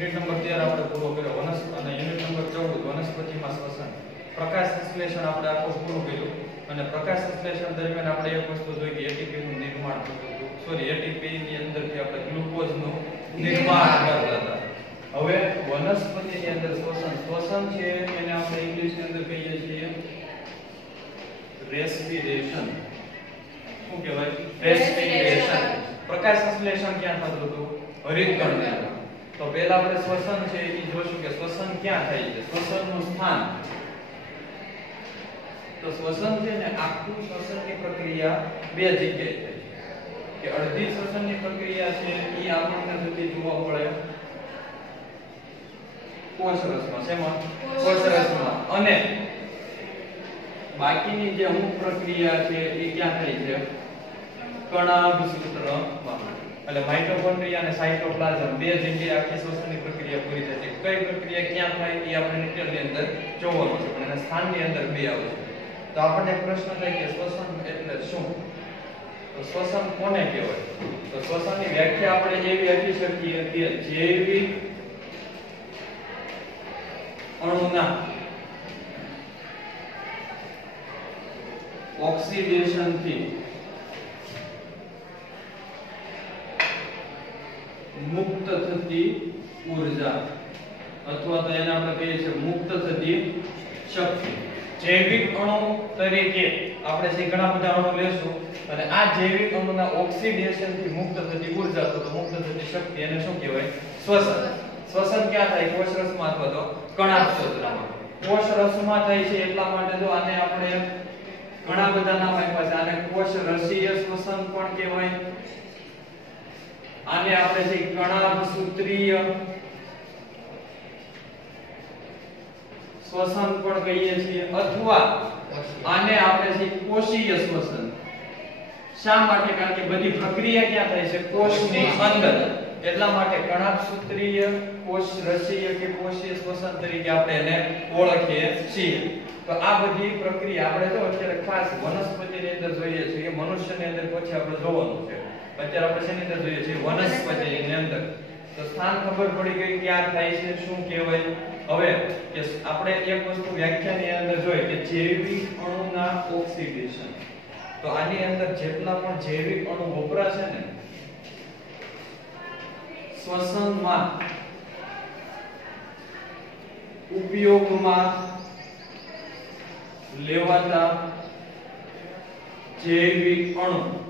Unit number 13 આપણે પૂરો કર્યો વનસ્પતિ અને યુનિટ નંબર 14 વનસ્પતિમાં શ્વસન પ્રકાશ સંશ્લેષણ આપણે આખું પૂરું કર્યું અને પ્રકાશ સંશ્લેષણ દરમિયાન આપણે એક વસ્તુ જોઈ કે એટીપી નું નિર્માણ થતું હતું સોરી એટીપી ની અંદરથી આપણે ગ્લુકોઝ નું નિર્માણ કરતા હતા હવે વનસ્પતિની અંદર શ્વસન છે એને આપણે ઇંગ્લિશ ની અંદર કહીએ છીએ રેસ્પિરેશન શું કહેવાય રેસ્પિરેશન પ્રકાશ સંશ્લેષણ ક્યાં થતું હતું હરિતકણની અંદર તો પહેલા આપણે શ્વસન છે એ જોશું કે શ્વસન ક્યાં થાય છે શ્વસનનું સ્થાન તો શ્વસન છે ને આખું શ્વસનની પ્રક્રિયા બે જગ્યાએ થાય છે કે અડધી શ્વસનની પ્રક્રિયા છે એ આપણને થતી જોવા મળે કોષરસમાં શેમાં કોષરસમાં અને બાકીની જે અમુક પ્રક્રિયા છે એ ક્યાં થાય છે કણાભસૂત્રમાં એટલે માઇટોકોન્ડ્રિયા અને સાયટોપ્લાઝમ બે જગ્યાએ આખી શ્વસનની પ્રક્રિયા પૂરી થાય છે કઈ પ્રક્રિયા ક્યાં થાય એ આપણે ડિટેલની અંદર જોવાનું છે પણ એના સ્થાનની અંદર બે આવશે તો આપણને પ્રશ્ન થાય કે શ્વસન એટલે શું તો શ્વસન કોને કહેવાય તો શ્વસનની વ્યાખ્યા આપણે એવી આપી શકીએ કે જૈવિક અણુના ઓક્સિડેશન થી મુક્ત થતી ઊર્જા અથવા તો એને આપણે કહીએ છીએ મુક્ત થતી શક્તિ જૈવિક અણુ તરીકે આપણે જે ઘણા બધા અણુ લેશું અને આ જૈવિક અણુના ઓક્સિડેશન થી મુક્ત થતી ઊર્જા અથવા મુક્ત થતી શક્તિ એને શું કહેવાય શ્વસન શ્વસન ક્યાં થાય કોષરસમાં અથવા તો કણાભસૂત્રમાં કોષરસમાં થાય છે એટલા માટે જો આને આપણે ઘણા બધા નામ આપ્યા છે આને કોષરસીય શ્વસન પણ કહેવાય આને આપણે જે કણાભસૂત્રીય શ્વસન પણ કહીએ છીએ અથવા આને આપણે જે કોષીય શ્વસન શા માટે કારણ કે બધી પ્રક્રિયા ક્યાં થાય છે કોષની અંદર એટલા માટે કણાભસૂત્રીય કોષરસીય કે કોષીય શ્વસન તરીકે આપણે એને ઓળખીએ છીએ તો આ બધી પ્રક્રિયા આપણે જો અત્યારે ખાસ વનસ્પતિની અંદર જોઈએ છીએ કે મનુષ્યની અંદર પછી આપણે જોવાનું છે અત્યારે આપણે શેની અંદર જોઈએ છીએ વનસ્પતિની અંદર તો સ્થાન ખબર પડી ગઈ ક્યાં થાય છે શું કહેવાય હવે કે આપણે એક વસ્તુ વ્યાખ્યાની અંદર જોઈએ કે જૈવિક અણુના ઓક્સિડેશન તો આની અંદર જેટલા પણ જૈવિક અણુ વપરાશે ને શ્વસનમાં ઉપયોગમાં લેવાતા જૈવિક અણુ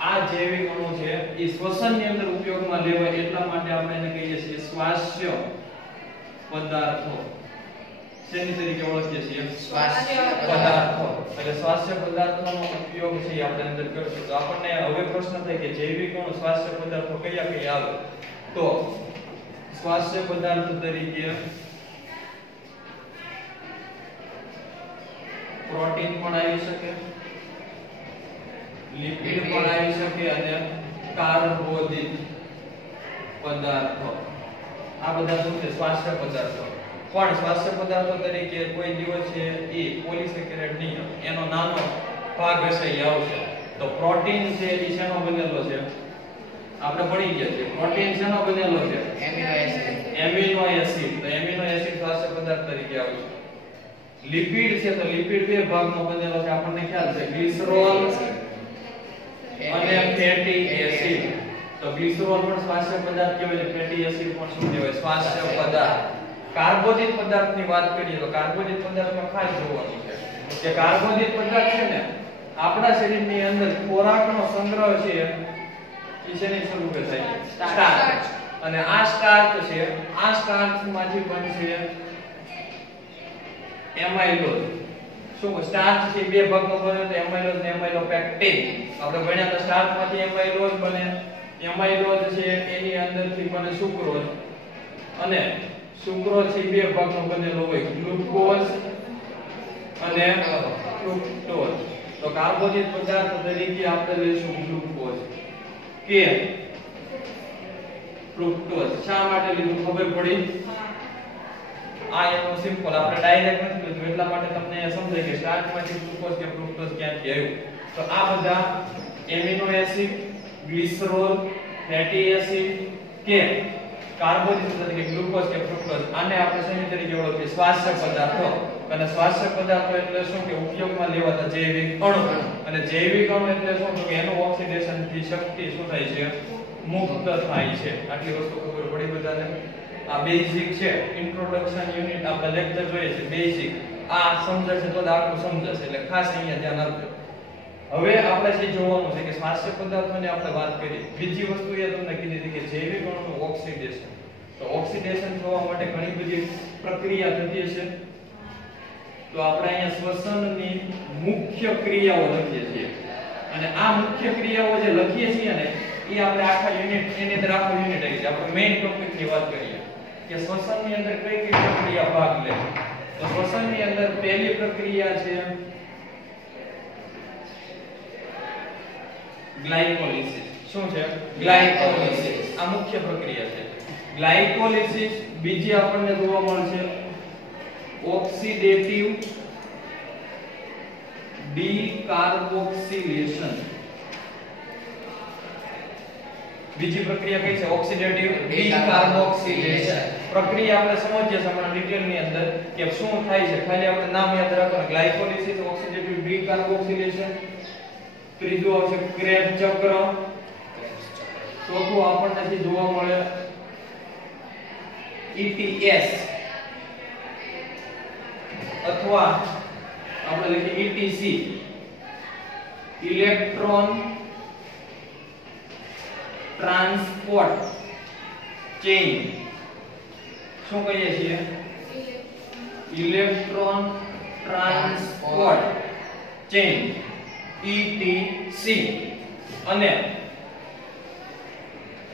આ જૈવિક અણુ છે એ શ્વસનની અંદર ઉપયોગમાં લેવાય એટલા માટે આપણે એને કહીએ છીએ શ્વાસ્ય પદાર્થો શેની તરીકે ઓળખીએ છીએ શ્વાસ્ય પદાર્થો એટલે શ્વાસ્ય પદાર્થોનો ઉપયોગ છે આપણે અંદર કરશું તો આપણને હવે પ્રશ્ન થાય કે જૈવિક અણુ શ્વાસ્ય પદાર્થો કયા કયા આવે તો શ્વાસ્ય પદાર્થ તરીકે પ્રોટીન પણ આવી શકે લિપિડ પણ આવી શકે અને કાર્બોદિત પદાર્થો આ બધા શું છે શ્વાસ્ય પદાર્થો પણ શ્વાસ્ય પદાર્થો તરીકે કોઈ દિવસ છે એ પોલિસેકેરાઇડ નહીં એનો નાનો ભાગ હશે એ આવશે તો પ્રોટીન છે એ શેનો બનેલો છે આપણે ભણી ગયા છે પ્રોટીન શેનો બનેલો છે એમિનો એસિડ તો એમિનો એસિડ શ્વાસ્ય પદાર્થ તરીકે આવશે લિપિડ છે તો લિપિડ બે ભાગમાં બનેલો છે આપણને ખ્યાલ છે ગ્લિસરોલ અને ફેટી એસિડ તો ગ્લિસરોલ પણ શ્વાસ્ય પદાર્થ કહેવાય છે ફેટી એસિડ પણ શું કહેવાય શ્વાસ્ય પદાર્થ કાર્બોદિત પદાર્થની વાત કરીએ તો કાર્બોદિત પદાર્થમાં ખાસ જોવાનું છે કે કાર્બોદિત પદાર્થ છે ને આપણા શરીરની અંદર ખોરાકનો સંગ્રહ છે એ શેની સ્વરૂપે થાય છે સ્ટાર્ચ અને આ સ્ટાર્ચ છે આ સ્ટાર્ચમાંથી બનશે એમાઇલોઝ શું સ્ટાર્ચ છે બે ભાગમાં બને તો એમાઇલોઝ ને એમાઇલોપેક્ટિન આપણે ભણ્યા તો સ્ટાર્ચમાંથી એમાઇલોઝ બને એમાઇલોઝ છે એની અંદરથી બને સુક્રોઝ અને સુક્રોઝ છે બે ભાગમાં બનેલો હોય ગ્લુકોઝ અને ફ્રુક્ટોઝ તો કાર્બોદિત પદાર્થ તરીકે આપણે લઈશું ગ્લુકોઝ કે ફ્રુક્ટોઝ શા માટે લીધું ખબર પડી આ એનું સિમ્પલ આપણે ડાયરેક્ટ નથી લીધું એટલા માટે તમને સમજાય કે સ્ટાર્ચમાંથી ગ્લુકોઝ કે ફ્રુક્ટોઝ ક્યાંથી આવ્યું તો આ બધા amino acid glycerol fatty acid કે કાર્બોદિત તરીકે ગ્લુકોઝ કે ફ્રુક્ટોઝ, આને આપણે શેની તરીકે ઓળખીએ? સ્વાસ્થ્ય પદાર્થો. અને સ્વાસ્થ્ય પદાર્થો એટલે શું કે ઉપયોગમાં લેવાતા જૈવિક અણુ. અને જૈવિક અણુ એટલે શું કે એનું ઓક્સિડેશન થી શક્તિ શું થાય છે? મુક્ત થાય છે. આટલી વસ્તુ ખબર પડી બધાને? આ બેઝિક છે. ઇન્ટ્રોડક્શન યુનિટ આપણે લેક્ચર જોઈએ છે બેઝિક. આ સમજાશે તો આખું સમજાશે, એટલે ખાસ અહીંયા ધ્યાન આપજો. હવે આપણે જે જોવાનું છે કે સ્વાસ્થ્ય પદાર્થોની આપણે વાત કરી. બીજી વસ્તુ એ તમને કીધી હતી કે જૈવિક અણુનું ઓક્સિડેશન. તો ઓક્સિડેશન થવા માટે ઘણી બધી પ્રક્રિયા થતી છે. તો આપણે અહીંયા શ્વસનની મુખ્ય ક્રિયાઓ લખીએ છીએ. અને આ મુખ્ય ક્રિયાઓ જે લખીએ છીએ ને એ આપણે આખા યુનિટ એની અંદર આખો યુનિટ આવી છે. આપણે મેઈન ટોપિક ની વાત કરીએ કે શ્વસનની અંદર કઈ કઈ પ્રક્રિયા ભાગ લે. તો શ્વસનની અંદર પહેલી પ્રક્રિયા છે ગ્લાયકોલિસિસ. શું છે? ગ્લાયકોલિસિસ. આ મુખ્ય પ્રક્રિયા છે ગ્લાયકોલિસિસ. બીજી આપણને જોવા મળશે ઓક્સિડેટિવ ડીકાર્બોક્સિલેશન. બીજી પ્રક્રિયા કઈ છે? ઓક્સિડેટિવ ડીકાર્બોક્સિલેશન. પ્રક્રિયા આપણે સમજીએ હમણાં ડિટેલ ની અંદર કે શું થાય છે. ખાલી આપણે નામ યાદ રાખવાનું. Glycolysis, oxidative decarboxylation. ત્રીજું આવશે ક્રેબ ચક્ર. ચોથું આપણને જે જોવા મળે ETS અથવા આપણે લખીએ ETC, ઇલેક્ટ્રોન ટ્રાન્સપોર્ટ ચેઇન. શું કહીએ છીએ? Electron transport chain, ETC. અને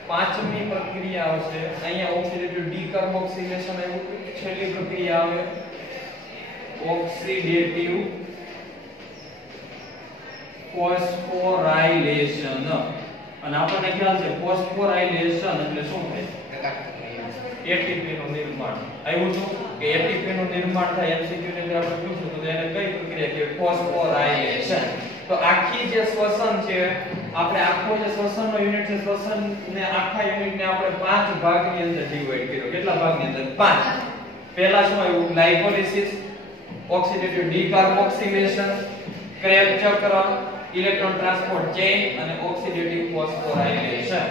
પાંચમી પ્રક્રિયા આવશે અહીંયા ઓક્સિડેટિવ ડીકાર્બોક્સિલેશન. આવ્યું. છેલ્લી પ્રક્રિયા આવે ઓક્સિડેટિવ ફોસ્ફોરાયલેશન. અને આપણને ખ્યાલ છે ફોસ્ફોરાયલેશન એટલે શું થાય? એટીપી નું નિર્માણ. આવ્યું હતું કે એટીપી નું નિર્માણ થાય. એમસીક્યુ ની અંદર આપણે પૂછ્યું તો એને કઈ પ્રક્રિયા કહેવાય? ફોસ્ફોરાયલેશન. તો આખી જે શ્વસન છે આપણે આખો જે શ્વસનનો યુનિટ છે શ્વસન ને આખા યુનિટ ને આપણે 5 ભાગની અંદર ડિવાઈડ કર્યો. કેટલા ભાગની અંદર? 5. પહેલા શું આવ્યું? ગ્લાયકોલિસિસ, ઓક્સિડેટિવ ડીકાર્બોક્સિલેશન, ક્રેબ ચક્ર, ઇલેક્ટ્રોન ટ્રાન્સપોર્ટ ચેઇન અને ઓક્સિડેટિવ ફોસ્ફોરાયલેશન.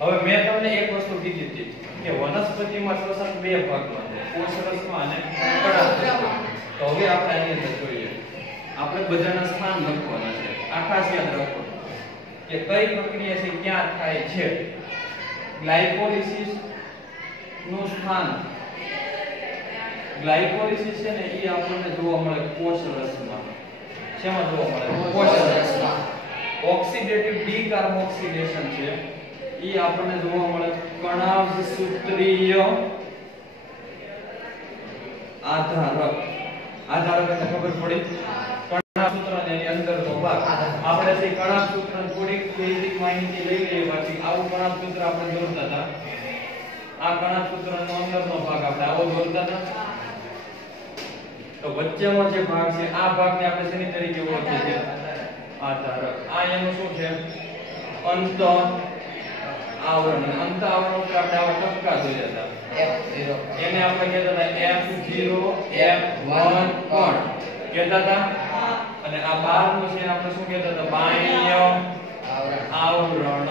હવે મેં તમને એક વસ્તુ કીધી હતી કે વનસ્પતિમાં શ્વસન 2 ભાગમાં છે, કોષરસમાં અને કણાભમાં. તો હવે આપણે આની અંદર જોઈએ. આપણે બધાના સ્થાન લખવાના છે. આ ખાસ યાદ રાખો કે કઈ પ્રક્રિયા છે ક્યાં થાય છે. ગ્લાયકોલિસિસ નું સ્થાન, ગ્લાયકોલિસિસ છે ને એ આપણને જોવા મળે કોષરસમાં. શેમાં જોવા મળે? કોષરસમાં. ઓક્સિડેટિવ ડીકાર્બોક્સિલેશન છે એ આપણને જોવા મળે કણાભસૂત્રીય આધારક. આધારક એટલે ખબર પડી? કણાભસૂત્ર ને એની અંદરનો ભાગ. આપણે જે કણાભસૂત્રની થોડીક બેઝિક માહિતી લઈ લઈએ. બાકી આવું કણાભસૂત્ર આપણે દોરતા હતા. આ કણાભસૂત્રનો અંદરનો ભાગ આપણે આવો દોરતા હતા. તો વચ્ચેનો જે ભાગ છે આ ભાગને આપણે શેની તરીકે ઓળખીએ છીએ? આધારક. આ એનું શું છે? અંત આવરણ. અંત આવરણ ઉપર આપણે આવા ટપકા દોર્યા હતા. F0 એને આપણે કહેતા હતા F0 F1 કોણ કહેતા હતા. અને આ બહારનું છે આપણે શું કહેતા હતા? બાહ્ય આવરણ.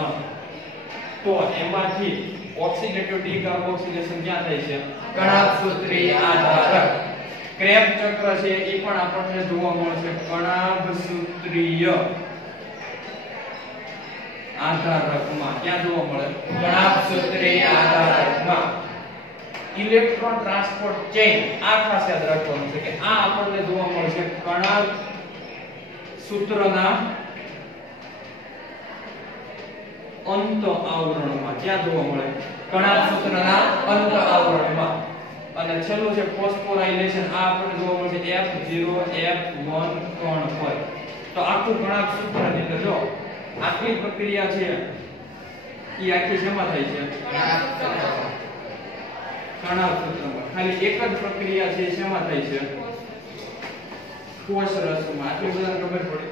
તો એમાંથી ઓક્સિડેટિવ ડીકાર્બોક્સિલેશન ક્યાં થાય છે? કણાભસૂત્રીય આધારક. ક્રેબ ચક્ર છે એ પણ આપણને જોવા મળશે કણાભસૂત્રીય આધારકમાં. ક્યાં જોવા મળે? કણાભસૂત્રીય આધારકમાં. Electron transport chain. આ ખાસ યાદ રાખવાનું છે કે આ આપણને જોવા મળશે કણાભસૂત્રના અંત આવરણમાં. ક્યાં જોવા મળે? કણાભસૂત્રના અંત આવરણમાં. અને છેલ્લું છે ફોસ્ફોરાયલેશન. આ આપણને જોવા મળશે F0 F1 કોણ હોય. તો આખું કણાભસૂત્રની અંદર જો આખી પ્રક્રિયા છે એ આખી શેમાં થાય છે? કણાભસૂત્રમાં. ખાલી એક જ પ્રક્રિયા છે શેમાં થાય છે? કોષરસમાં. આટલું બધાને ખબર પડી?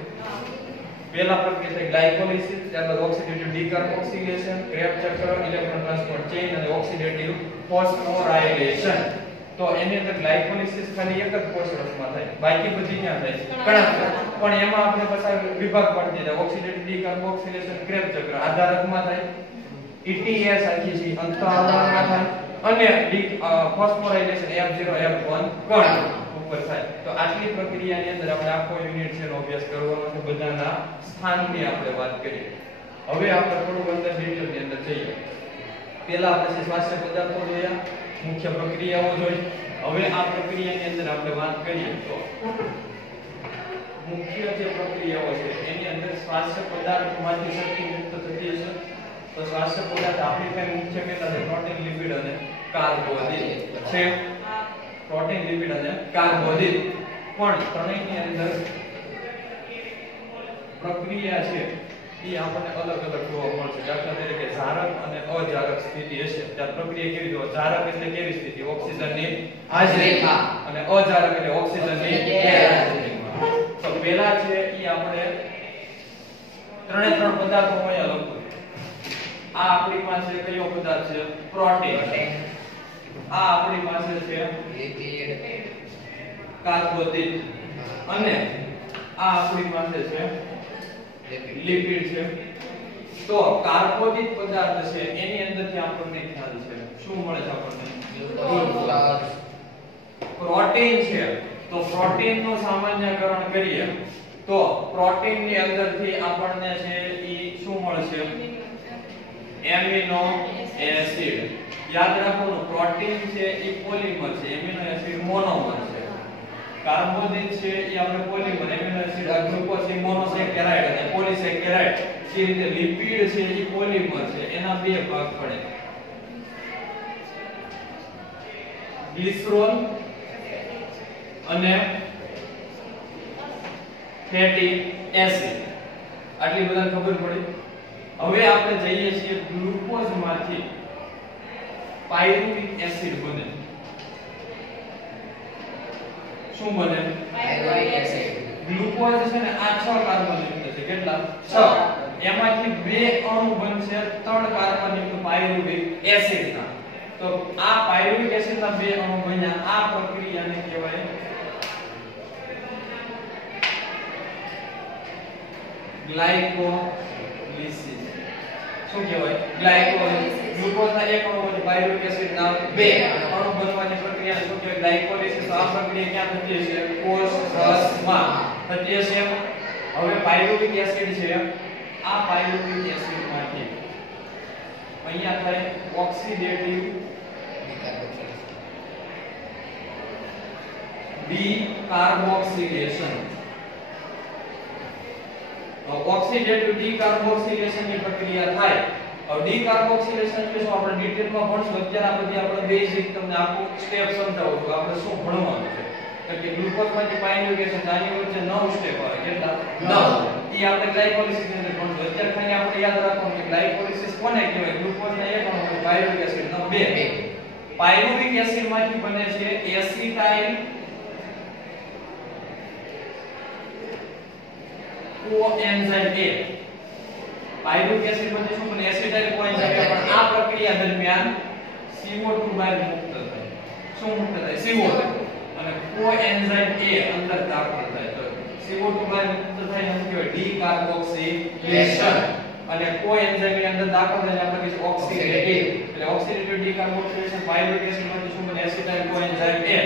પહેલા પ્રક્રિયા થાય ગ્લાયકોલિસિસ, ત્યારબાદ ઓક્સિડેટિવ ડીકાર્બોક્સિલેશન, ક્રેબ ચક્ર, ઇલેક્ટ્રોન ટ્રાન્સપોર્ટ ચેઇન અને ઓક્સિડેટિવ ફોસ્ફોરાયલેશન. તો એની અંદર ગ્લાયકોલિસિસ ખાલી એક જ કોષરસમાં થાય, બાકી બધી ક્યાં થાય? કણાભ. પણ એમાં આપણે પાછા વિભાગ પાડી દીધા, ઓક્સિડેટિવ ડીકાર્બોક્સિલેશન ક્રેબ ચક્ર આધારકમાં થાય, ETS આખી છે અંતઃઆવરણમાં થાય, અને ફોસ્ફોરાયલેશન F0 F1 કણ ઉપર થાય. તો આટલી પ્રક્રિયાની અંદર આપણે આખો યુનિટ છે નો અભ્યાસ કરવાનો છે, બધાના સ્થાનની આપણે વાત કરીએ. હવે આપણે થોડું અંદર ડિટેલની અંદર જઈએ. પહેલા આપણે શ્વાસ્ય પદાર્થો જોયા, મુખ્ય પ્રક્રિયાઓ જોઈ. હવે આ પ્રક્રિયાની અંદર આપણે વાત કરીએ તો મુખ્ય જે પ્રક્રિયાઓ છે એની અંદર શ્વાસ્ય પદાર્થમાંથી શક્તિ મુક્ત થતી હશે. તો શ્વાસ્ય પદાર્થ આપણી પાસે મુખ્ય કેટલા છે? પ્રોટીન, લિપિડ અને કાર્બોહાઇડ્રેટ છે. પ્રોટીન, લિપિડ અને કાર્બોહાઇડ્રેટ. પણ ત્રણેયની અંદર પ્રક્રિયા છે એ આપણને અલગ અલગ જોવા મળશે. દાખલા તરીકે જારક અને અજારક સ્થિતિ હશે. ત્યાં પ્રક્રિયા કેવી જોવા? જારક એટલે કેવી સ્થિતિ? ઓક્સિજનની હાજરીમાં, અને અજારક એટલે ઓક્સિજનની ગેરહાજરીમાં. તો પહેલા છે એ આપણે ત્રણ પદાર્થો અહીંયા લખું. આ આપણી પાસે કયો પદાર્થ છે? પ્રોટીન. આ આપણી પાસે છે લિપિડ, કાર્બોહાઇડ્રેટ, અને આ આપણી પાસે છે લિપિડ છે. તો કાર્બોહાઇડ્રેટ પદાર્થ છે એની અંદરથી આપણને ખ્યાલ છે શું મળે છે? આપણને પ્રોટીન છે. તો પ્રોટીન નું સામાન્યકરણ કરીએ તો પ્રોટીન ની અંદરથી આપણને છે ઈ શું મળશે? Amino acid. યાદ રાખવાનું, પ્રોટીન છે એ પોલિમર છે, એમિનો એસિડ મોનોમર છે. કાર્બોહાઇડ્રેટ છે એ આપણે પોલિમર, એમિનો એસિડ આ ગ્લુકોઝ છે મોનોસેકેરાઇડ અને પોલિસેકેરાઇડ. જે રીતે લિપિડ છે એ પોલિમર છે, એના બે ભાગ પડે, ગ્લિસરોલ અને ફેટી એસિડ. આટલી બધાને ખબર પડી. હવે આપણે જઈએ છીએ ગ્લુકોઝ માંથી પાયરુવિક એસિડ બને. શું બને? Pyruvic acid. ગ્લુકોઝ છે ને આ 6 કાર્બન યુક્ત છે. કેટલા? 6. એમાંથી 2 અણુ બનશે 3 કાર્બન યુક્ત પાયરુવિક એસિડના. તો આ પાયરુવિક એસિડના 2 અણુ બન્યા. આ પ્રક્રિયાને કહેવાય ગ્લાયકોલિસિસ. શું કહેવાય? ગ્લાયકોલિસિસ. ગ્લુકોઝના એક અણુમાંથી પાયરુવિક એસિડના 2 અણુ બનવાની પ્રક્રિયાને શું કહેવાય? ગ્લાયકોલિસિસ. આ પ્રક્રિયા ક્યાં થતી હશે? કોષરસમાં થતી હશે. હવે પાયરુવિક એસિડ છે, આ પાયરુવિક એસિડમાંથી અહીંયા થાય ઓક્સિડેટિવ ડીકાર્બોક્સિલેશન. ઓક્સિડેટિવ ડીકાર્બોક્સિલેશન ની પ્રક્રિયા થાય. હવે ડીકાર્બોક્સિલેશન એટલે શું? આપણે ડિટેલમાં ભણશું. અત્યારે આ બધી આપણે બેઝિક તમને આખું સ્ટેપ સમજાવું છું. આપણે શું ભણવાનું છે કે ગ્લુકોઝમાંથી પાયરુવિક એસિડ આની વચ્ચે 9 સ્ટેપ આવે. કેટલા? 9. એ આપણે ગ્લાયકોલિસિસ ની અંદર ભણશું. અત્યારે ખાલી આપણે યાદ રાખવાનું કે ગ્લાયકોલિસિસ કોને કહેવાય? ગ્લુકોઝના એક અણુ પાયરુવિક એસિડના 2. પાયરુવિક એસિડમાંથી બને છે એસિટાઇલ કોએન્ઝાઇમ A. પાયરુવિક એસિડ બને શું? બને એસિટાઇલ કોએન્ઝાઇમ A. પણ આ પ્રક્રિયા દરમિયાન CO2 બહાર મુક્ત થાય. શું મુક્ત થાય? CO2. અને કોએન્ઝાઇમ A અંદર દાખલ થાય. તો CO2 બહાર મુક્ત થાય શું કહેવાય? ડીકાર્બોક્સિલેશન. અને કોએન્ઝાઇમ ની અંદર દાખલ થાય આપણે કહીશું ઓક્સિડેટિવ. એટલે ઓક્સિડેટિવ ડીકાર્બોક્સિલેશન પાયરુવિક એસિડમાંથી શું બને? Acetyl કોએન્ઝાઇમ A.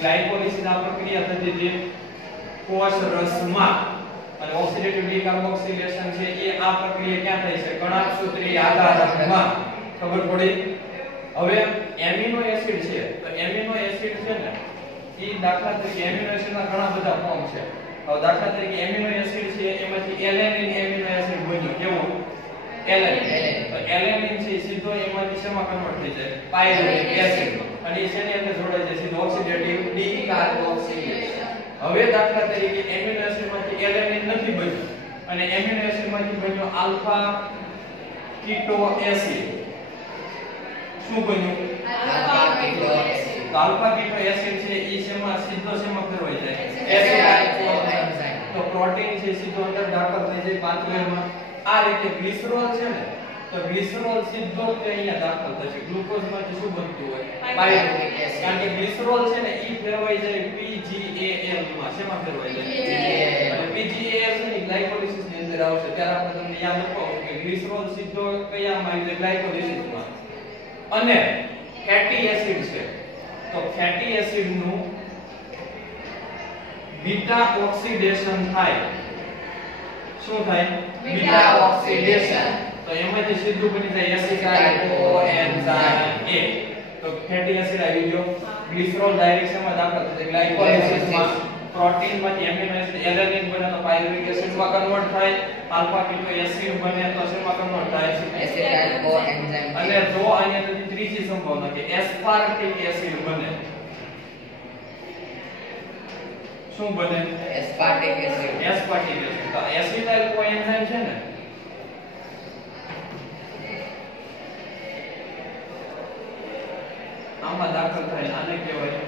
ગ્લાયકોલિસિસ આ પ્રક્રિયા થતી હતી કોષરસમાં. અને ઓક્સિડેટિવ ડીકાર્બોક્સિલેશન છે એ આ પ્રક્રિયા ક્યાં થાય છે? કણાભસૂત્રીય આધારકમાં. ખબર પડી? હવે એમિનો એસિડ છે. તો એમિનો એસિડ છે ને એ દાખલા તરીકે એમિનો એસિડના ઘણા બધા ફોર્મ છે. હવે દાખલા તરીકે એમિનો એસિડ છે એમાંથી એલેનિન એમિનો એસિડ બન્યો. કેવો? એલેનિન. તો એલેનિન છે સીધો એમાંથી શેમાં કન્વર્ટ થઈ જાય? Pyruvic acid. અને એ શેની અંદર જોડાય છે? સીધો ઓક્સિડેટિવ ડીકાર્બોક્સિલેશન. હવે દાખલા તરીકે એમિનો એસિડમાંથી એલેનિન નથી બન્યું અને એમિનો એસિડમાંથી બન્યો આલ્ફા કીટો એસિડ. શું બન્યું? Alpha keto acid. તો આલ્ફા કીટો એસિડ છે એ શેમાં સીધો શેમાં ફેરવાઈ જાય? Acetyl coenzyme. તો પ્રોટીન છે સીધો અંદર દાખલ થઈ જાય પાથવેમાં. આ રીતે ગ્લિસરોલ છે ને, તો ગ્લિસરોલ સીધો તે અહીંયા દાખલ થશે. ગ્લુકોઝ માંથી શું બનતું હોય? Pyruvate acid. કારણ કે ગ્લિસરોલ છે ને ઈ ફેરવાઈ જાય PGAL માં. શેમાં ફેરવાઈ જાય? અને PGAL છે ને ગ્લાયકોલિસિસ ની અંદર આવશે. ત્યારે આપણે તમને યાદ અપાવું કે ગ્લિસરોલ સીધો કયામાં આવી જાય? ગ્લાયકોલિસિસ માં. અને ફેટી એસિડ છે, તો ફેટી એસિડ નું બીટા ઓક્સિડેશન થાય. શું થાય? Beta oxidation. તો એમાંથી સીધું બની જાય એસિટાઇલ કોએન્ઝાઇમ A. તો ફેટી એસિડ આવી ગયો. ગ્લિસરોલ ડાયરેક્ટ શેમાં દાખલ થાય? ગ્લાયકોલિસિસ માં. પ્રોટીન માંથી એમિનો એસિડ એલેનિન બને તો પાયરુવેટ એસિડ માં કન્વર્ટ થાય. આલ્ફા કીટો એસિડ બને તો શેમાં કન્વર્ટ થાય? એસિટાઇલ કોએન્ઝાઇમ. અને જો આની ત્રીજી સંભાવના કે એસ્પાર્ટિક એસિડ બને. શું બને? Aspartic acid. Aspartic acid. તો એસિટાઇલ કોએન્ઝાઇમ છે ને, આમાં દાખલ થાય. આને કહેવાય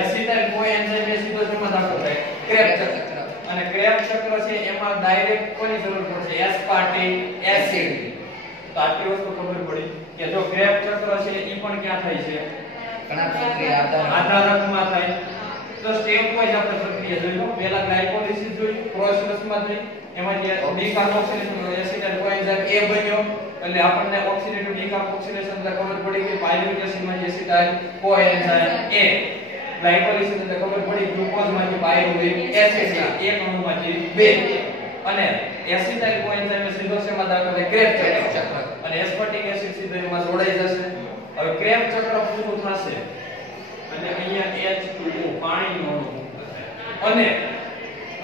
એસિટાઇલ કોએન્ઝાઇમ. એ સીધો શેમાં દાખલ થાય? ક્રેબ્સ ચક્ર. અને ક્રેબ્સ ચક્ર છે એમાં ડાયરેક્ટ કોની જરૂર પડશે? Aspartic acid. તો આટલી વસ્તુ ખબર પડી કે જો ક્રેબ્સ ચક્ર છે ઈ પણ ક્યાં થાય છે? ઘણા પ્રક્રિયા આધારકમાં થાય. તો સ્ટેપ વાઇઝ આપણે પ્રક્રિયા જોઈ લો. પહેલા ગ્લાયકોલિસિસ જોઈ, પ્રોસેસમાં થઈ, એમાંથી ડીકાર્બોક્સિલેશન એસિટાઇલ કોએન્ઝાઇમ A બન્યો. એટલે આપણને ઓક્સિડેટિવ ડીકાર્બોક્સિલેશન એટલે ખબર પડી કે પાયરુવેટ એસિડમાંથી એસિટાઇલ કોએન્ઝાઇમ A. ગ્લાયકોલિસિસ એટલે ખબર પડી ગ્લુકોઝમાંથી પાયરુવેટ એસિડ ના એક અણુમાંથી બે. અને એસિટાઇલ કોએન્ઝાઇમ સીધો શેમાં દાખલ થાય? ક્રેબ્સ ચક્ર. અને એસ્પાર્ટિક એસિડ સીધો એમાં જોડાઈ જશે. હવે ક્રેબ્સ ચક્ર પૂરું થશે અને અહીંયા H2O પાણીનો અણુ મુક્ત થાય. અને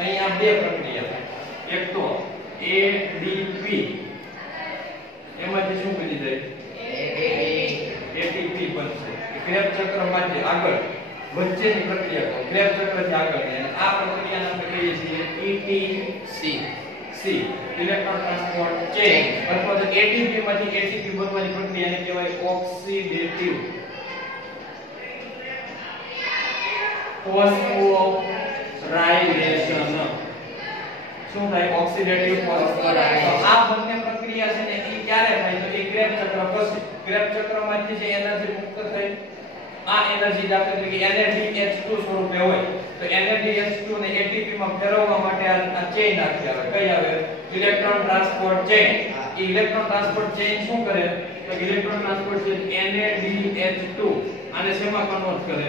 અહીંયા બે પ્રક્રિયા થાય. એક તો ADP, એમાંથી શું બની જાય? ATP બનશે. ક્રેબ્સ ચક્રમાંથી આગળ વચ્ચેની પ્રક્રિયા કહો. ક્રેબ્સ ચક્રથી આગળ અને આ પ્રક્રિયાને આપણે કહીએ છીએ ETC, ઇલેક્ટ્રોન ટ્રાન્સપોર્ટ ચેન. અથવા તો ATP માંથી ATP બનવાની પ્રક્રિયાને કહેવાય ઓક્સિડેટિવ ફોસ્ફોરાયલેશન. શું થાય? Oxidative phosphorylation. આ બંને પ્રક્રિયા છે ને એ ક્યારે થાય? તો એ ક્રેબ્સ ચક્ર પછી. ક્રેબ્સ ચક્રમાંથી જે એનર્જી મુક્ત થઈ, આ એનર્જી દાખલ તરીકે NADH2 સ્વરૂપે હોય. તો NADH2 ને ATP માં ફેરવવા માટે આ ચેઇન આખી આવે. કઈ આવે? Electron transport chain. એ ઇલેક્ટ્રોન ટ્રાન્સપોર્ટ ચેઇન શું કરે? તો ઇલેક્ટ્રોન ટ્રાન્સપોર્ટ ચેઇન NADH2 આને શેમાં કન્વર્ટ કરે?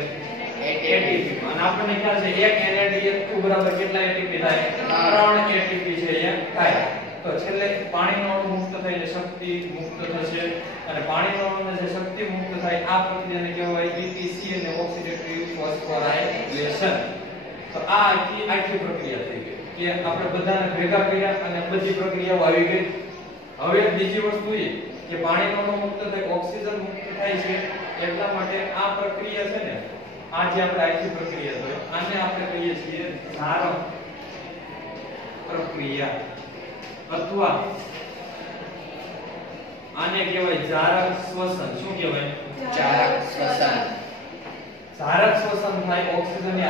ATP. અને આપણને ખ્યાલ છે એક NADH2 બરાબર કેટલા ATP થાય? 3 ATP છે અહીંયા થાય. તો છેલ્લે પાણીનો અણુ મુક્ત થઈને શક્તિ મુક્ત થશે. અને પાણીનો અણુ જે શક્તિ મુક્ત થાય આ પ્રક્રિયાને કહેવાય ETC અને ઓક્સિડેટિવ ફોસ્ફોરાયલેશન. તો આ આખી પ્રક્રિયા થઈ ગઈ કે આપણે બધાને ભેગા કર્યા અને બધી પ્રક્રિયાઓ આવી ગઈ. હવે બીજી વસ્તુ એ કે પાણીનો અણુ મુક્ત થાય, ઓક્સિજન મુક્ત થાય છે. એટલા માટે આ પ્રક્રિયા છે ને, આ જે આપણે આખી પ્રક્રિયા છે આને આપણે કહીએ છીએ ધારક પ્રક્રિયા. અથવા આને કહેવાય જારક શ્વસન. શું કહેવાય? જારક શ્વસન. જારક શ્વસન થાય ઓક્સિજનની